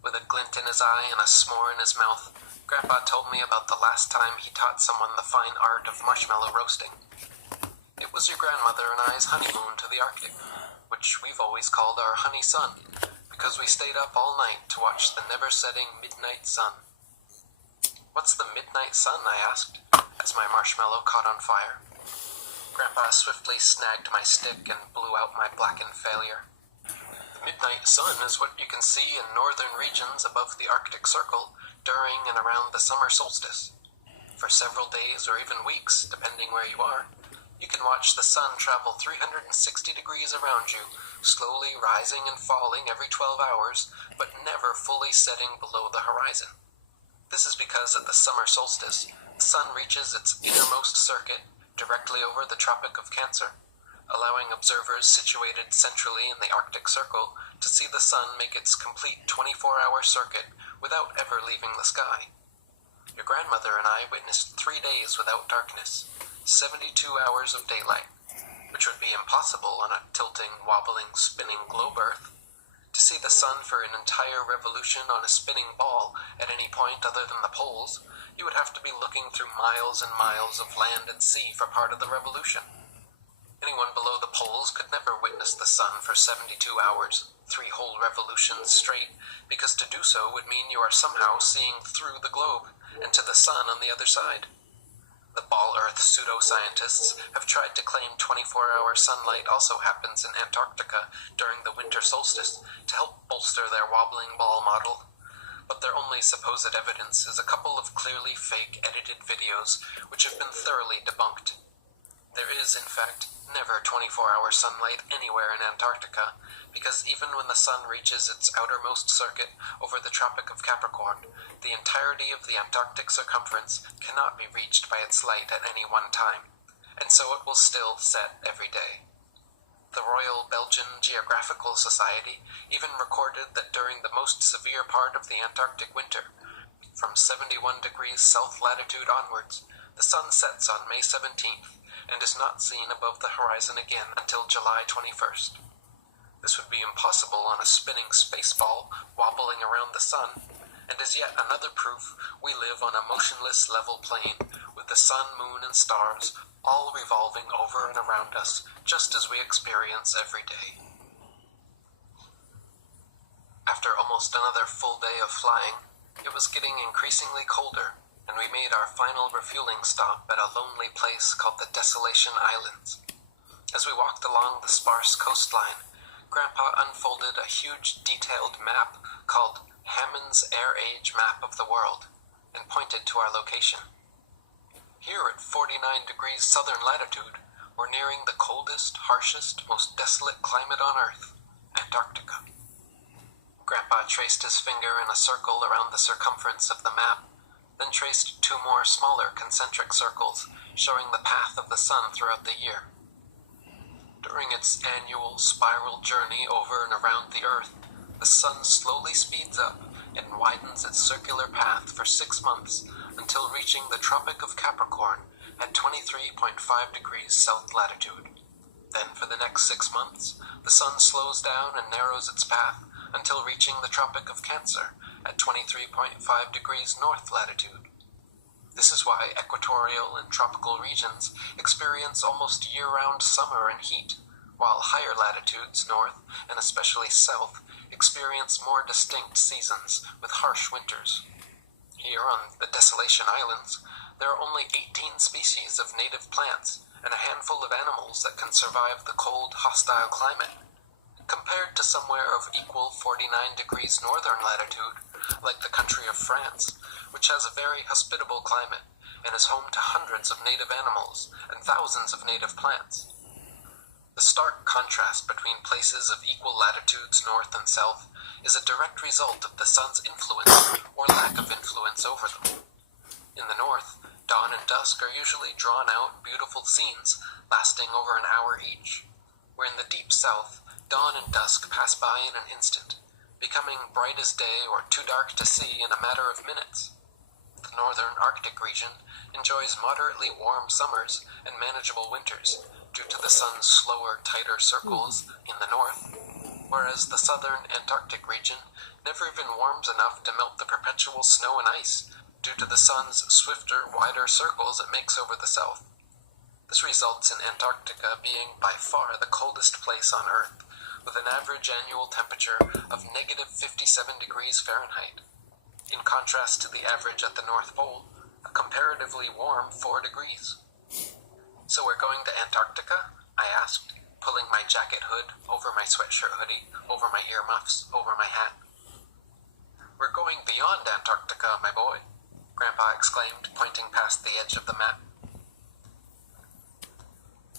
With a glint in his eye and a s'more in his mouth, Grandpa told me about the last time he taught someone the fine art of marshmallow roasting. It was your grandmother and I's honeymoon to the Arctic, which we've always called our honey sun, because we stayed up all night to watch the never-setting midnight sun. "What's the midnight sun?" I asked, as my marshmallow caught on fire. Grandpa swiftly snagged my stick and blew out my blackened failure. The midnight sun is what you can see in northern regions above the Arctic Circle during and around the summer solstice. For several days or even weeks, depending where you are, you can watch the sun travel 360 degrees around you, slowly rising and falling every 12 hours, but never fully setting below the horizon. This is because at the summer solstice, the sun reaches its innermost circuit directly over the Tropic of Cancer, allowing observers situated centrally in the Arctic Circle to see the sun make its complete 24-hour circuit without ever leaving the sky. Your grandmother and I witnessed 3 days without darkness, 72 hours of daylight, which would be impossible on a tilting, wobbling, spinning globe Earth. To see the sun for an entire revolution on a spinning ball at any point other than the poles, you would have to be looking through miles and miles of land and sea for part of the revolution. Anyone below the poles could never witness the sun for 72 hours, 3 whole revolutions straight, because to do so would mean you are somehow seeing through the globe and to the sun on the other side. The Ball Earth pseudoscientists have tried to claim 24-hour sunlight also happens in Antarctica during the winter solstice to help bolster their wobbling ball model. But their only supposed evidence is a couple of clearly fake edited videos which have been thoroughly debunked. There is, in fact, never 24-hour sunlight anywhere in Antarctica, because even when the sun reaches its outermost circuit over the Tropic of Capricorn, the entirety of the Antarctic circumference cannot be reached by its light at any one time, and so it will still set every day. The Royal Belgian Geographical Society even recorded that during the most severe part of the Antarctic winter, from 71 degrees south latitude onwards, the sun sets on May 17th, and is not seen above the horizon again until July 21st. This would be impossible on a spinning space ball wobbling around the sun, and is yet another proof we live on a motionless level plane, with the sun, moon, and stars all revolving over and around us, just as we experience every day. After almost another full day of flying, it was getting increasingly colder, and we made our final refueling stop at a lonely place called the Desolation Islands. As we walked along the sparse coastline, Grandpa unfolded a huge detailed map called Hammond's Air Age Map of the World and pointed to our location. Here at 49 degrees southern latitude, we're nearing the coldest, harshest, most desolate climate on Earth, Antarctica. Grandpa traced his finger in a circle around the circumference of the map, then traced two more smaller concentric circles showing the path of the sun throughout the year. During its annual spiral journey over and around the Earth, the sun slowly speeds up and widens its circular path for 6 months until reaching the Tropic of Capricorn at 23.5 degrees south latitude. Then for the next 6 months, the sun slows down and narrows its path until reaching the Tropic of Cancer at 23.5 degrees north latitude. This is why equatorial and tropical regions experience almost year-round summer and heat, while higher latitudes north and especially south experience more distinct seasons with harsh winters. Here on the Desolation Islands, there are only 18 species of native plants and a handful of animals that can survive the cold, hostile climate. Compared to somewhere of equal 49 degrees northern latitude, like the country of France, which has a very hospitable climate and is home to hundreds of native animals and thousands of native plants. The stark contrast between places of equal latitudes north and south is a direct result of the sun's influence or lack of influence over them. In the north, dawn and dusk are usually drawn out, beautiful scenes lasting over an hour each, where in the deep south, dawn and dusk pass by in an instant, becoming bright as day or too dark to see in a matter of minutes. The northern Arctic region enjoys moderately warm summers and manageable winters due to the sun's slower, tighter circles in the north, whereas the southern Antarctic region never even warms enough to melt the perpetual snow and ice due to the sun's swifter, wider circles it makes over the south. This results in Antarctica being by far the coldest place on Earth, with an average annual temperature of negative 57 degrees Fahrenheit. In contrast to the average at the North Pole, a comparatively warm 4 degrees. "So we're going to Antarctica?" I asked, pulling my jacket hood over my sweatshirt hoodie, over my earmuffs, over my hat. "We're going beyond Antarctica, my boy," Grandpa exclaimed, pointing past the edge of the map.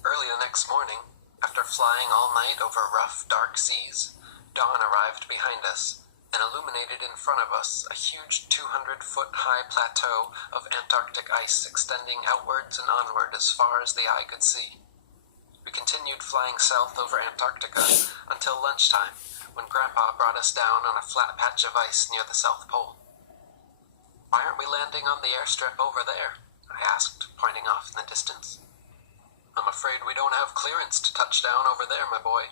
Early the next morning, after flying all night over rough, dark seas, dawn arrived behind us and illuminated in front of us a huge 200-foot-high plateau of Antarctic ice extending outwards and onward as far as the eye could see. We continued flying south over Antarctica until lunchtime, when Grandpa brought us down on a flat patch of ice near the South Pole. "Why aren't we landing on the airstrip over there?" I asked, pointing off in the distance. "I'm afraid we don't have clearance to touch down over there, my boy.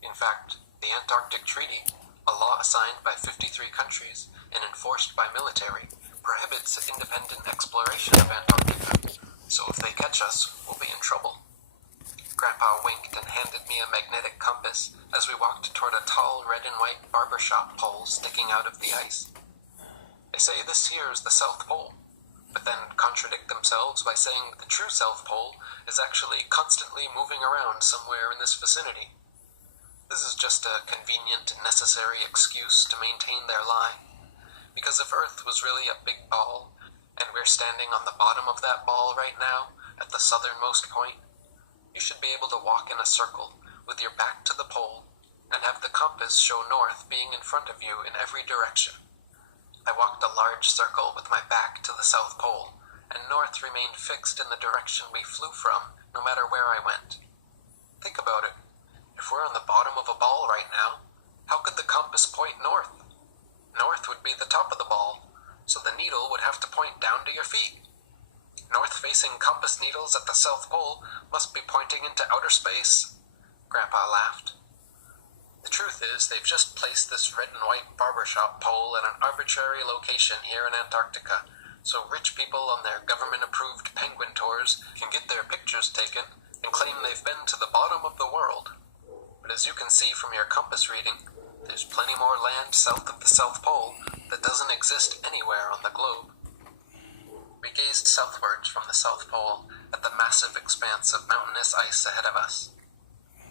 In fact, the Antarctic Treaty, a law signed by 53 countries and enforced by military, prohibits independent exploration of Antarctica, so if they catch us, we'll be in trouble." Grandpa winked and handed me a magnetic compass as we walked toward a tall red and white barbershop pole sticking out of the ice. "They say this here is the South Pole, but then contradict themselves by saying that the true South Pole is actually constantly moving around somewhere in this vicinity. This is just a convenient and necessary excuse to maintain their lie, because if Earth was really a big ball, and we're standing on the bottom of that ball right now, at the southernmost point, you should be able to walk in a circle with your back to the pole and have the compass show north being in front of you in every direction. I walked a large circle with my back to the South Pole, and north remained fixed in the direction we flew from, no matter where I went. Think about it. If we're on the bottom of a ball right now, how could the compass point north? North would be the top of the ball, so the needle would have to point down to your feet. North-facing compass needles at the South Pole must be pointing into outer space." Grandpa laughed. "The truth is, they've just placed this red and white barbershop pole at an arbitrary location here in Antarctica, so rich people on their government-approved penguin tours can get their pictures taken and claim they've been to the bottom of the world. But as you can see from your compass reading, there's plenty more land south of the South Pole that doesn't exist anywhere on the globe." We gazed southwards from the South Pole at the massive expanse of mountainous ice ahead of us.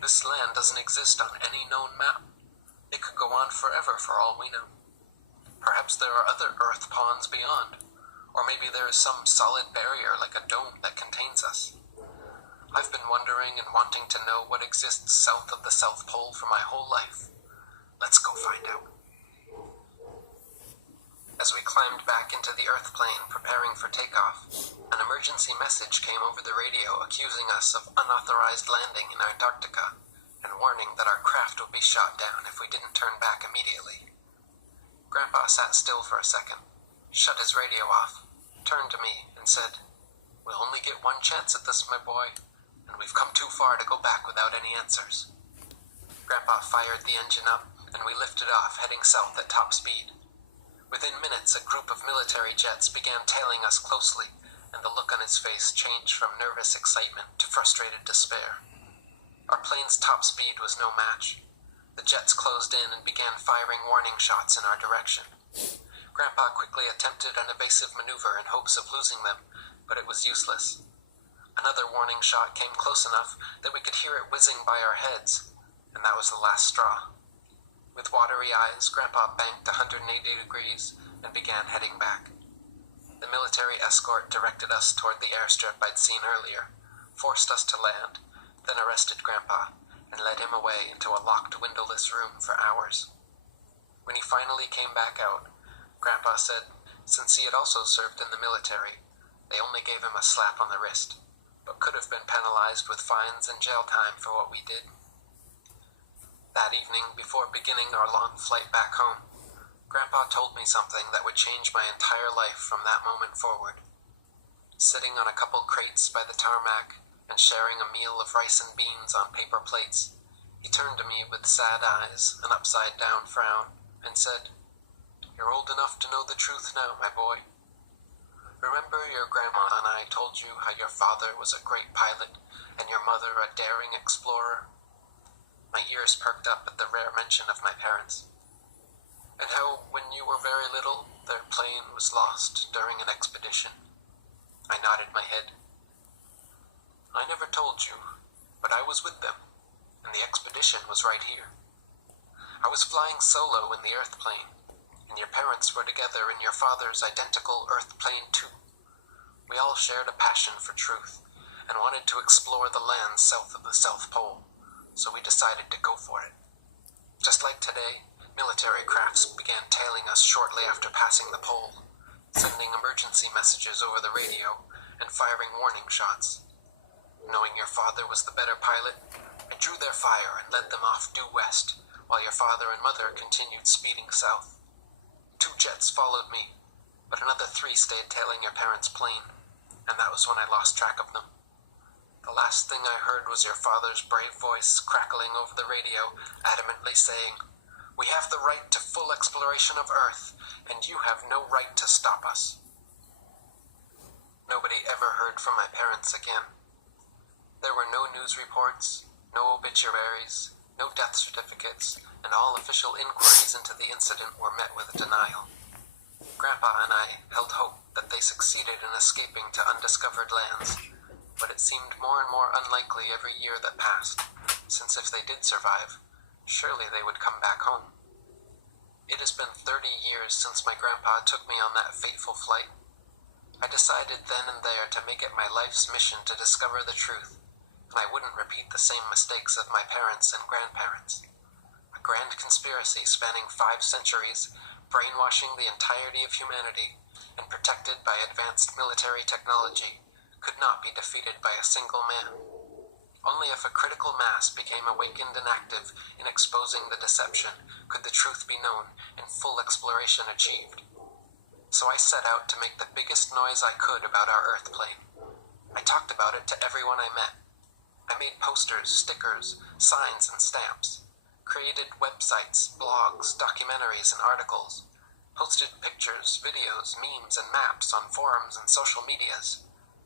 This land doesn't exist on any known map. It could go on forever for all we know. Perhaps there are other Earth ponds beyond, or maybe there is some solid barrier like a dome that contains us. I've been wondering and wanting to know what exists south of the South Pole for my whole life. Let's go find out. As we climbed back into the Earth plane preparing for takeoff, an emergency message came over the radio accusing us of unauthorized landing in Antarctica and warning that our craft would be shot down if we didn't turn back immediately. Grandpa sat still for a second, shut his radio off, turned to me and said, "We'll only get one chance at this, my boy, and we've come too far to go back without any answers." Grandpa fired the engine up, and we lifted off, heading south at top speed. Within minutes, a group of military jets began tailing us closely, and the look on his face changed from nervous excitement to frustrated despair. Our plane's top speed was no match. The jets closed in and began firing warning shots in our direction. Grandpa quickly attempted an evasive maneuver in hopes of losing them, but it was useless. Another warning shot came close enough that we could hear it whizzing by our heads, and that was the last straw. With watery eyes, Grandpa banked 180 degrees and began heading back. The military escort directed us toward the airstrip I'd seen earlier, forced us to land, then arrested Grandpa and led him away into a locked windowless room for hours. When he finally came back out, Grandpa said since he had also served in the military, they only gave him a slap on the wrist, but could have been penalized with fines and jail time for what we did. That evening, before beginning our long flight back home, Grandpa told me something that would change my entire life from that moment forward. Sitting on a couple crates by the tarmac and sharing a meal of rice and beans on paper plates, he turned to me with sad eyes, an upside-down frown, and said, "You're old enough to know the truth now, my boy. Remember your grandma and I told you how your father was a great pilot and your mother a daring explorer?" My ears perked up at the rare mention of my parents. "And how, when you were very little, their plane was lost during an expedition?" I nodded my head. "I never told you, but I was with them, and the expedition was right here. I was flying solo in the Earth plane, and your parents were together in your father's identical Earth plane too. We all shared a passion for truth, and wanted to explore the lands south of the South Pole, so we decided to go for it. Just like today, military crafts began tailing us shortly after passing the pole, sending emergency messages over the radio and firing warning shots. Knowing your father was the better pilot, I drew their fire and led them off due west, while your father and mother continued speeding south. 2 jets followed me, but another 3 stayed tailing your parents' plane, and that was when I lost track of them. The last thing I heard was your father's brave voice crackling over the radio, adamantly saying, 'We have the right to full exploration of Earth, and you have no right to stop us.' Nobody ever heard from my parents again. There were no news reports, no obituaries, no death certificates, and all official inquiries into the incident were met with denial. Grandpa and I held hope that they succeeded in escaping to undiscovered lands, but it seemed more and more unlikely every year that passed, since if they did survive, surely they would come back home. It has been 30 years since my grandpa took me on that fateful flight. I decided then and there to make it my life's mission to discover the truth, and I wouldn't repeat the same mistakes of my parents and grandparents. A grand conspiracy spanning 5 centuries, brainwashing the entirety of humanity, and protected by advanced military technology, could not be defeated by a single man. Only if a critical mass became awakened and active in exposing the deception could the truth be known and full exploration achieved. So I set out to make the biggest noise I could about our Earth plane. I talked about it to everyone I met. I made posters, stickers, signs, and stamps, created websites, blogs, documentaries, and articles, posted pictures, videos, memes, and maps on forums and social medias.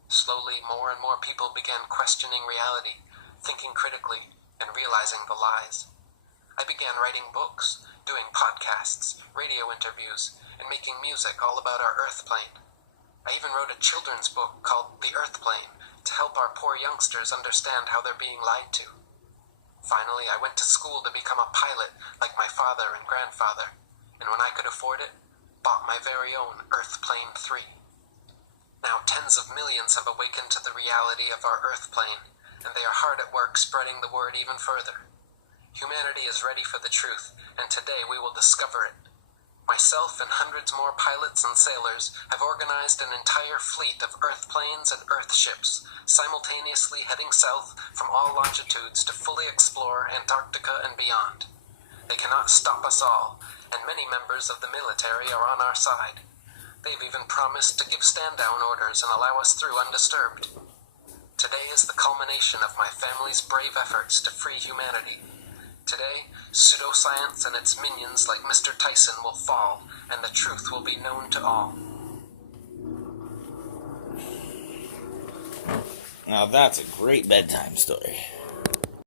Slowly, more and more people began questioning reality, thinking critically, and realizing the lies. I began writing books, doing podcasts, radio interviews, and making music all about our Earth plane. I even wrote a children's book called The Earth Plane, to help our poor youngsters understand how they're being lied to. Finally, I went to school to become a pilot like my father and grandfather, and when I could afford it, bought my very own Earthplane 3. Now tens of millions have awakened to the reality of our Earthplane, and they are hard at work spreading the word even further. Humanity is ready for the truth, and today we will discover it. Myself and hundreds more pilots and sailors have organized an entire fleet of Earthplanes and Earthships, simultaneously heading south from all longitudes to fully explore Antarctica and beyond. They cannot stop us all, and many members of the military are on our side. They've even promised to give stand-down orders and allow us through undisturbed. Today is the culmination of my family's brave efforts to free humanity. Today, pseudoscience and its minions like Mr. Tyson will fall, and the truth will be known to all. Now that's a great bedtime story.